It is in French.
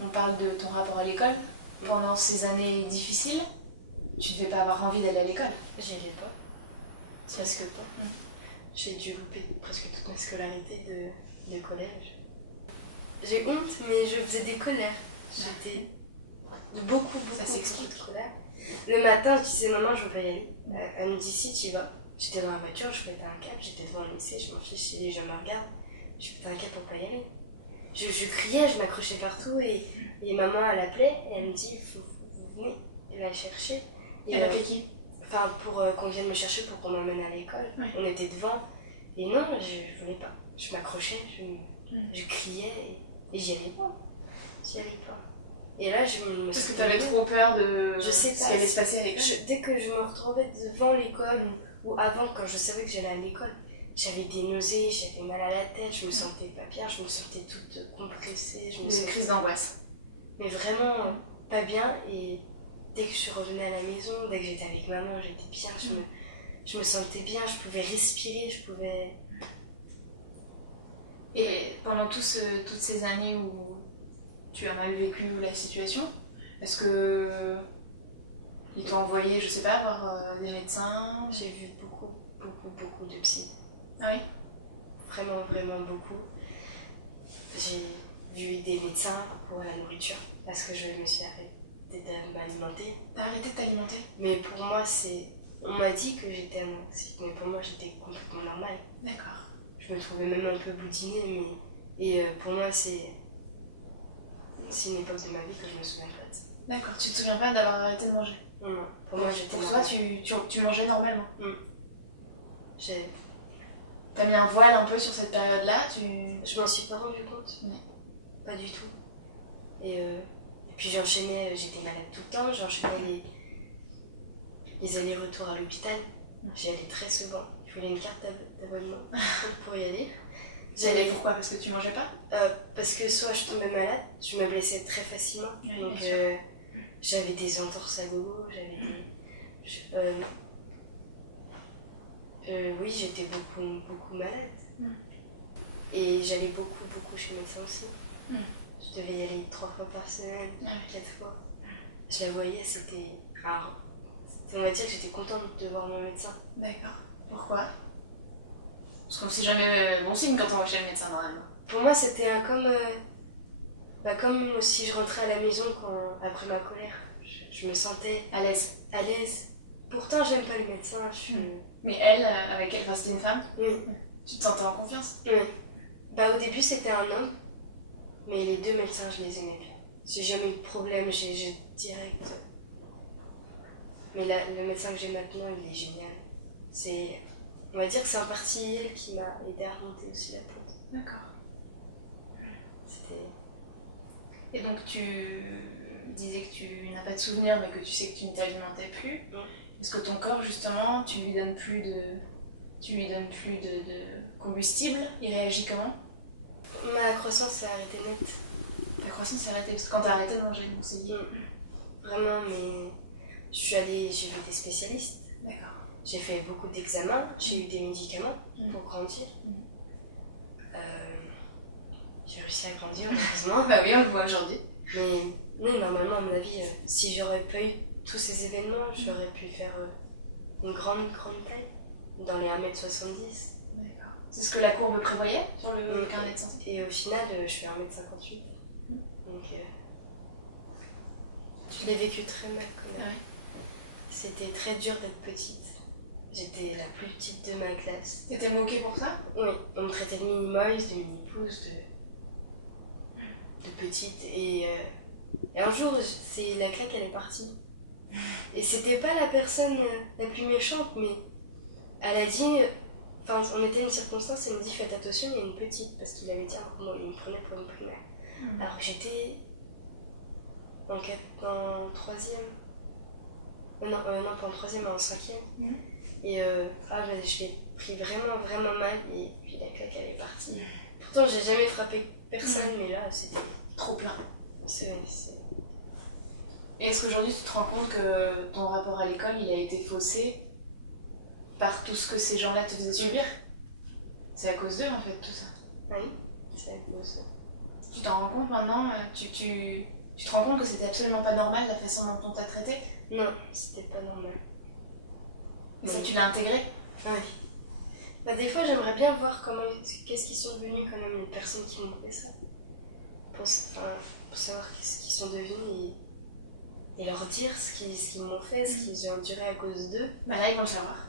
on parle de ton rapport à l'école. Pendant ces années difficiles, tu devais pas avoir envie d'aller à l'école. J'y allais pas. Presque pas. J'ai dû louper presque toute ma scolarité de collège. J'ai honte, mais je faisais des colères. J'étais beaucoup de colère. Le matin, je disais maman, je veux pas y aller. Elle me dit si tu y vas. J'étais dans la voiture, je pétais un câble, j'étais devant le lycée, je m'en fiche si les gens me regardent. Je pétais un câble pour pas y aller. Je criais, je m'accrochais partout et maman elle appelait et elle me dit vous venez, elle va chercher. Et elle appelait qui? Enfin pour qu'on vienne me chercher pour qu'on m'emmène à l'école. Ouais. On était devant et non, je voulais pas. Je m'accrochais, je criais et j'y allais pas. Et là je me Parce que t'avais trop peur de ce qui allait se passer à l'école. Dès que je me retrouvais devant l'école ou avant quand je savais que j'allais à l'école, j'avais des nausées, j'avais mal à la tête, je me sentais pas bien, je me sentais toute compressée. Une crise d'angoisse. Mais vraiment pas bien. Et dès que je suis revenue à la maison, dès que j'étais avec maman, j'étais bien, je me sentais bien, je pouvais respirer, je pouvais... Et pendant toutes ces années où tu as mal vécu la situation, est-ce que ils t'ont envoyé, je sais pas, voir des médecins? J'ai vu beaucoup de psy. Ah oui? Vraiment beaucoup. J'ai vu des médecins pour la nourriture parce que je me suis arrêtée de m'alimenter. T'as arrêté de t'alimenter? Mais pour moi, on m'a dit que j'étais anorexique, mais pour moi, j'étais complètement normale. D'accord. Je me trouvais même un peu boudinée, et pour moi, c'est une époque de ma vie que je me souviens pas de ça. D'accord, tu te souviens pas d'avoir arrêté de manger? Non, pour moi, j'étais normale. Pour toi, tu mangeais normalement? T'as mis un voile un peu sur cette période-là? Je m'en suis pas rendu compte. Oui. Pas du tout. Et puis j'enchaînais, j'étais malade tout le temps, j'enchaînais les allers-retours à l'hôpital. J'y allais très souvent. Il fallait une carte d'abonnement pour y aller. J'allais pourquoi? Parce que tu mangeais pas? Parce que soit je tombais malade, je me blessais très facilement. Oui, donc j'avais des entorses à gogo, oui, j'étais beaucoup malade. Et j'allais beaucoup chez le médecin aussi. Je devais y aller 3 fois par semaine, 4 fois. Je la voyais, c'était rare. On va dire que j'étais contente de voir mon médecin. D'accord. Pourquoi? Parce que c'est jamais bon signe quand on va chez le médecin normalement. Pour moi, c'était comme si je rentrais à la maison après ma colère. Je me sentais à l'aise. Pourtant, j'aime pas les médecins. Mais elle, avec elle, c'était une femme? Oui. Tu te sentais en confiance? Oui. Au début, c'était un homme, mais les 2 médecins, je les aimais bien. J'ai jamais eu de problème, j'ai direct. Mais le médecin que j'ai maintenant, il est génial. On va dire que c'est en partie elle qui m'a aidé à remonter aussi la pente. D'accord. Et donc tu disais que tu n'as pas de souvenir, mais que tu sais que tu ne t'alimentais plus. Est-ce que ton corps, justement, tu lui donnes plus de combustible? Il réagit comment? Ma croissance s'est arrêtée net. Ta croissance s'est arrêtée parce que quand t'as arrêté de manger, on s'est dit. Vraiment, mais j'ai vu des spécialistes. D'accord. J'ai fait beaucoup d'examens, j'ai eu des médicaments pour grandir. J'ai réussi à grandir, heureusement. Bah oui, on le voit aujourd'hui. Mais oui, normalement, à mon avis, si j'aurais pas eu tous ces événements, j'aurais pu faire une grande taille, dans les 1m70. D'accord. C'est ce que la courbe prévoyait sur le carnet de santé? Et au final, je fais 1m58. Donc, je l'ai vécu très mal quand même. Ah ouais. C'était très dur d'être petite. J'étais la plus petite de ma classe. T'étais moquée pour ça? Oui, on me traitait de mini-moise, de mini-pouce, de petite. Et un jour, la claque, elle est partie. Et c'était pas la personne la plus méchante, mais elle a dit... Enfin, on était à une circonstance, elle me dit faites attention, il y a une petite. Parce qu'il avait dit, il me prenait pour une primaire. Alors que j'étais en 3e. Non, pas en 3e, mais en 5e. Et je l'ai pris vraiment mal, et puis la claque, elle est partie. Pourtant, j'ai jamais frappé personne, mais là, c'était trop plein. Et est-ce qu'aujourd'hui, tu te rends compte que ton rapport à l'école, il a été faussé par tout ce que ces gens-là te faisaient subir? C'est à cause d'eux, en fait, tout ça. Oui, c'est à cause d'eux. Tu t'en rends compte maintenant tu te rends compte que c'était absolument pas normal la façon dont on t'a traité? Non, c'était pas normal. Et ça, tu l'as intégré? Oui. Bah, des fois, j'aimerais bien voir qu'est-ce qu'ils sont devenus quand même les personnes qui m'ont fait ça. Pour savoir ce qu'ils sont devenus et leur dire ce qu'ils m'ont fait, ce qu'ils ont enduré à cause d'eux. Bah là, ils vont le savoir.